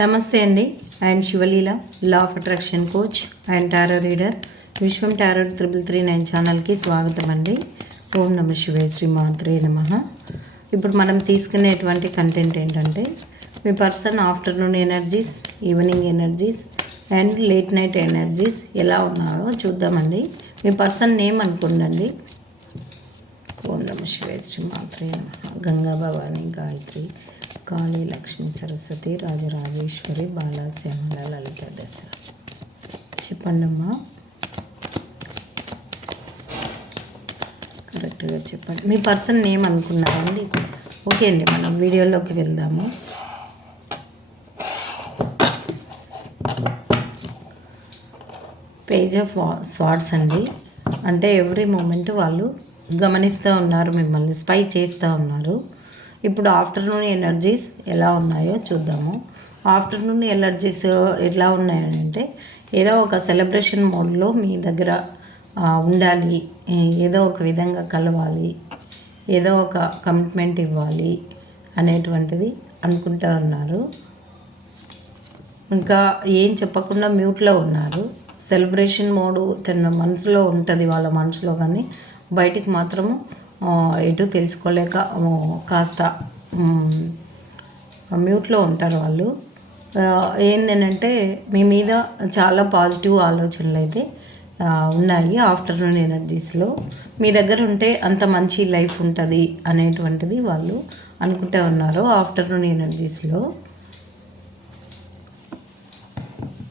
నమస్తే అండి. I'm Sivaleela law of attraction coach and tarot reader Vishwam tarot triple three nine ఛానల్కి స్వాగతం అండి. ఓం నమ శివే శ్రీ మాత్రే నమ. ఇప్పుడు మనం తీసుకునేటువంటి కంటెంట్ ఏంటంటే మీ person afternoon energies evening energies and late night energies ఎలా ఉన్నాయో చూద్దామండి. మీ పర్సన్ నేమ్ అనుకుండండి. ఓం నమ శివే శ్రీ మాత్రే నమ. గంగా భవాని గాయత్రి. కాళీ లక్ష్మి సరస్వతి రాజరాజేశ్వరి బాలా లలిత దశ. చెప్పండమ్మా కరెక్ట్గా చెప్పండి. మీ పర్సన్ నేమ్ అనుకున్నారండి. ఓకే అండి మనం వీడియోలోకి వెళ్దాము. పేజ్ ఆఫ్ స్వాట్స్ అండి. అంటే ఎవ్రీ మూమెంట్ వాళ్ళు గమనిస్తూ ఉన్నారు మిమ్మల్ని స్పై చేస్తూ ఉన్నారు. ఇప్పుడు ఆఫ్టర్నూన్ ఎనర్జీస్ ఎలా ఉన్నాయో చూద్దాము. ఆఫ్టర్నూన్ ఎనర్జీస్ ఎలా ఉన్నాయంటే ఏదో ఒక సెలబ్రేషన్ మోడ్లో మీ దగ్గర ఉండాలి ఏదో ఒక విధంగా కలవాలి ఏదో ఒక కమిట్మెంట్ ఇవ్వాలి అనేటువంటిది అనుకుంటూ ఉన్నారు. ఇంకా ఏం చెప్పకుండా మ్యూట్లో ఉన్నారు. సెలబ్రేషన్ మోడు తన మనసులో ఉంటుంది వాళ్ళ మనసులో కానీ బయటికి మాత్రము ఏంటో ఎటు తెలుసుకోలేక కాస్త మ్యూట్లో ఉంటారు వాళ్ళు. ఏంటంటే మీ మీద చాలా పాజిటివ్ ఆలోచనలు అయితే ఉన్నాయి ఆఫ్టర్నూన్ ఎనర్జీస్లో. మీ దగ్గర ఉంటే అంత మంచి లైఫ్ ఉంటుంది అనేటువంటిది వాళ్ళు అనుకుంటూ ఉన్నారు ఆఫ్టర్నూన్ ఎనర్జీస్లో.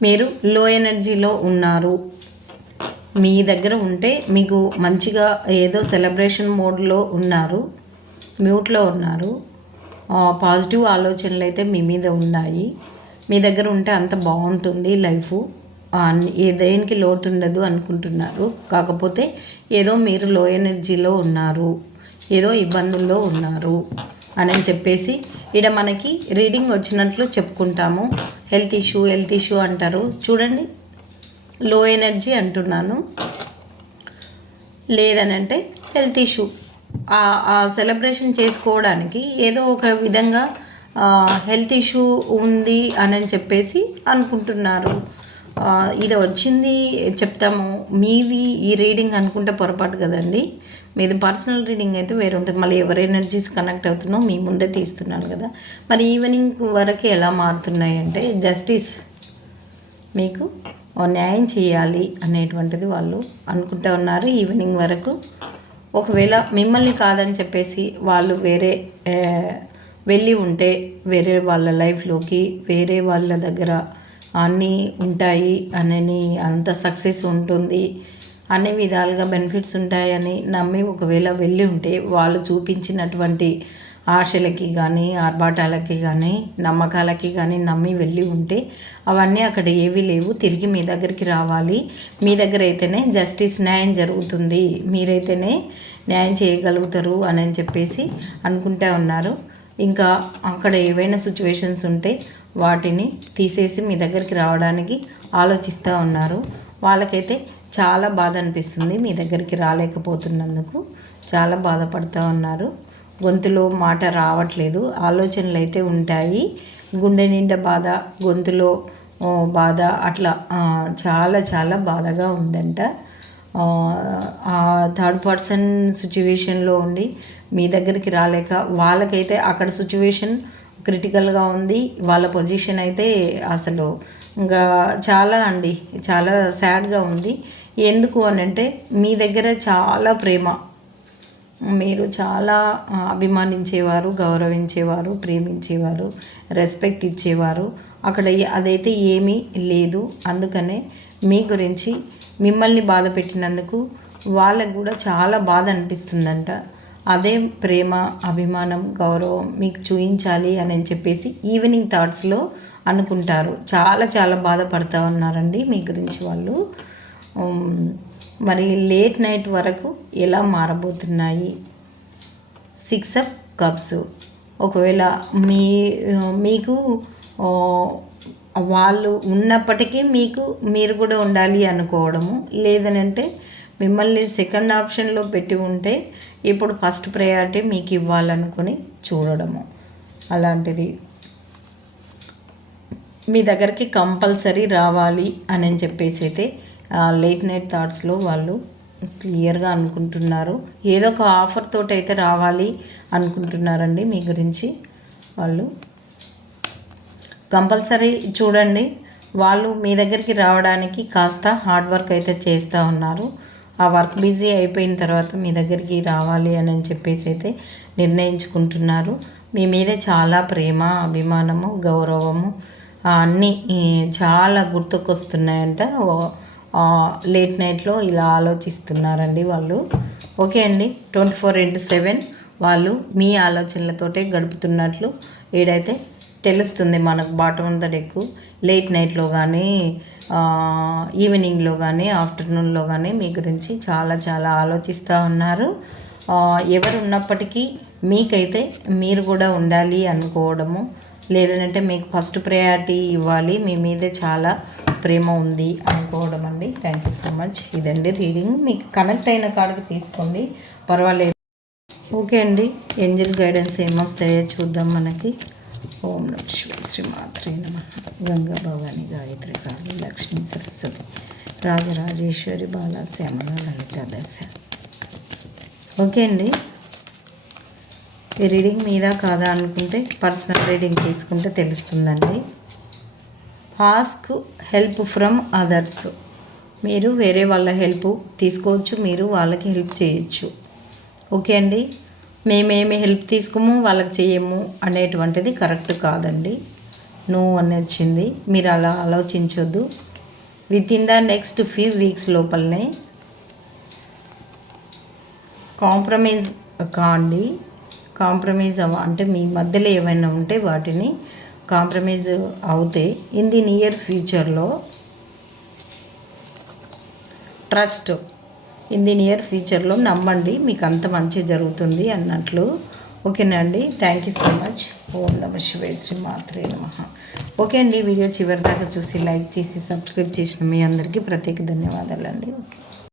మీరు లో ఎనర్జీలో ఉన్నారు మీ దగ్గర ఉంటే మీకు మంచిగా ఏదో సెలబ్రేషన్ మోడ్లో ఉన్నారు మ్యూట్లో ఉన్నారు. పాజిటివ్ ఆలోచనలు అయితే మీ మీద ఉన్నాయి. మీ దగ్గర ఉంటే అంత బాగుంటుంది లైఫ్. ఏ దేనికి లోటు ఉండదు అనుకుంటున్నారు. కాకపోతే ఏదో మీరు లో ఎనర్జీలో ఉన్నారు ఏదో ఇబ్బందుల్లో ఉన్నారు అని చెప్పేసి ఇక్కడ మనకి రీడింగ్ వచ్చినట్లు చెప్పుకుంటాము. హెల్త్ ఇష్యూ హెల్త్ ఇష్యూ అంటారు. చూడండి. లో ఎనర్జీ అంటున్నాను. లేదనంటే హెల్త్ ఇష్యూ ఆ సెలబ్రేషన్ చేసుకోవడానికి ఏదో ఒక విధంగా హెల్త్ ఇష్యూ ఉంది అని చెప్పేసి అనుకుంటున్నారు. ఇది వచ్చింది చెప్తాము. మీది ఈ రీడింగ్ అనుకుంటే పొరపాటు కదండి. మీది పర్సనల్ రీడింగ్ అయితే వేరే ఉంటుంది. మళ్ళీ ఎవరి ఎనర్జీస్ కనెక్ట్ అవుతున్నో మీ ముందే తీస్తున్నాను కదా. మరి ఈవినింగ్ వరకు ఎలా మారుతున్నాయి అంటే జస్టిస్ మీకు న్యాయం చేయాలి అనేటువంటిది వాళ్ళు అనుకుంటూ ఉన్నారు ఈవినింగ్ వరకు. ఒకవేళ మిమ్మల్ని కాదని చెప్పేసి వాళ్ళు వేరే వెళ్ళి ఉంటే వేరే వాళ్ళ లైఫ్లోకి వేరే వాళ్ళ దగ్గర అన్నీ ఉంటాయి అనని అంత సక్సెస్ ఉంటుంది అన్ని విధాలుగా బెనిఫిట్స్ ఉంటాయని నమ్మి ఒకవేళ వెళ్ళి ఉంటే వాళ్ళు చూపించినటువంటి ఆశలకి కానీ ఆర్భాటాలకి కానీ నమ్మకాలకి కానీ నమ్మి వెళ్ళి ఉంటే అవన్నీ అక్కడ ఏవి లేవు. తిరిగి మీ దగ్గరికి రావాలి. మీ దగ్గర అయితేనే జస్టిస్ న్యాయం జరుగుతుంది. మీరైతేనే న్యాయం చేయగలుగుతారు అని చెప్పేసి అనుకుంటా ఉన్నారు. ఇంకా అక్కడ ఏవైనా సిచ్యువేషన్స్ ఉంటే వాటిని తీసేసి మీ దగ్గరికి రావడానికి ఆలోచిస్తూ ఉన్నారు. వాళ్ళకైతే చాలా బాధ అనిపిస్తుంది మీ దగ్గరికి రాలేకపోతున్నందుకు. చాలా బాధపడుతూ ఉన్నారు. గొంతులో మాట రావట్లేదు. ఆలోచనలు అయితే ఉంటాయి. గుండె నిండా బాధ గొంతులో బాధ అట్లా చాలా చాలా బాధగా ఉందంట. థర్డ్ పర్సన్ సిచ్యువేషన్లో ఉండి మీ దగ్గరికి రాలేక వాళ్ళకైతే అక్కడ సిచ్యువేషన్ క్రిటికల్గా ఉంది. వాళ్ళ పొజిషన్ అయితే అసలు ఇంకా చాలా అండి. చాలా సాడ్గా ఉంది. ఎందుకు అని అంటే మీ దగ్గర చాలా ప్రేమ. మీరు చాలా అభిమానించేవారు గౌరవించేవారు ప్రేమించేవారు రెస్పెక్ట్ ఇచ్చేవారు. అక్కడ అదైతే ఏమీ లేదు. అందుకనే మీ గురించి మిమ్మల్ని బాధ పెట్టినందుకు వాళ్ళకు కూడా చాలా బాధ అనిపిస్తుందంట. అదే ప్రేమ అభిమానం గౌరవం మీకు చూయించాలి అని చెప్పేసి ఈవినింగ్ థాట్స్లో అనుకుంటారు. చాలా చాలా బాధపడుతూ ఉన్నారండి మీ గురించి వాళ్ళు. మరి లేట్ నైట్ వరకు ఎలా మారబోతున్నాయి? సిక్స్ అప్ కప్స్ ఒకవేళ మీ మీకు వాళ్ళు ఉన్నప్పటికీ మీకు మీరు కూడా ఉండాలి అనుకోవడము. లేదనంటే మిమ్మల్ని సెకండ్ ఆప్షన్లో పెట్టి ఉంటే ఇప్పుడు ఫస్ట్ ప్రయారిటీ మీకు ఇవ్వాలనుకొని చూడడము. అలాంటిది. మీ దగ్గరికి కంపల్సరీ రావాలి అని చెప్పేసి అయితే లేట్ నైట్ థాట్స్లో వాళ్ళు క్లియర్గా అనుకుంటున్నారు. ఏదో ఒక ఆఫర్ తోటి అయితే రావాలి అనుకుంటున్నారండి మీ గురించి వాళ్ళు. కంపల్సరీ చూడండి. వాళ్ళు మీ దగ్గరికి రావడానికి కాస్త హార్డ్ వర్క్ అయితే చేస్తూ ఉన్నారు. ఆ వర్క్ బిజీ అయిపోయిన తర్వాత మీ దగ్గరికి రావాలి అని చెప్పేసి అయితే నిర్ణయించుకుంటున్నారు. మీ మీదే చాలా ప్రేమ అభిమానము గౌరవము అన్నీ చాలా గుర్తుకొస్తున్నాయంట. లేట్ నైట్లో ఇలా ఆలోచిస్తున్నారండి వాళ్ళు. ఓకే అండి. ట్వంటీ ఫోర్ ఇంటూ సెవెన్ వాళ్ళు మీ ఆలోచనలతోటే గడుపుతున్నట్లు ఏడైతే తెలుస్తుంది మనకు bottom on the deck late నైట్లో కానీ ఈవినింగ్లో కానీ ఆఫ్టర్నూన్లో కానీ మీ గురించి చాలా చాలా ఆలోచిస్తూ ఉన్నారు. ఎవరు ఉన్నప్పటికీ మీకైతే మీరు కూడా ఉండాలి అనుకోవడము లేదంటే మీకు ఫస్ట్ ప్రయారిటీ ఇవ్వాలి మీ మీదే చాలా ప్రేమ ఉంది అనుకోవడం అండి. థ్యాంక్ యూ సో మచ్ ఇదండి రీడింగ్. మీకు కనెక్ట్ అయిన కాడికి తీసుకోండి. పర్వాలేదు. ఓకే అండి. ఏంజల్ గైడెన్స్ ఏమొస్తాయో చూద్దాం మనకి. ఓం నమ శివ శ్రీమాత్రే నమ. గంగా భవాని గాయత్రి కాళి లక్ష్మీ సరస్వతి రాజరాజేశ్వరి బాల శ్యామల లలిత దశ. ఓకే అండి. ఈ రీడింగ్ మీద కాదా అనుకుంటే పర్సనల్ రీడింగ్ తీసుకుంటే తెలుస్తుందండి. Ask help from others. మీరు వేరే వాళ్ళ హెల్ప్ తీసుకోవచ్చు మీరు వాళ్ళకి హెల్ప్ చేయొచ్చు. ఓకే అండి? మేమేమి హెల్ప్ తీసుకోము వాళ్ళకి చేయము అనేటువంటిది కరెక్ట్ కాదండి. నో అని వచ్చింది. మీరు అలా ఆలోచించొద్దు. Within the next few weeks లోపలనే కాంప్రమైజ్ కాండి. కాంప్రమైజ్ అవ అంటే మీ మధ్యలో ఏమైనా ఉంటే వాటిని కాంప్రమైజ్ అవుతే ఇన్ ది నియర్ ఫ్యూచర్లో ట్రస్ట్ ఇన్ ది నియర్ ఫ్యూచర్లో నమ్మండి మీకు అంత మంచి జరుగుతుంది అన్నట్లు. ఓకేనా అండి? థ్యాంక్ యూ సో మచ్ ఓం నమ శివే శ్రీ మాత్రే నమ. ఓకే అండి వీడియో చివరి దాకా చూసి లైక్ చేసి సబ్స్క్రైబ్ చేసిన మీ అందరికీ ప్రత్యేక ధన్యవాదాలు అండి ఓకే.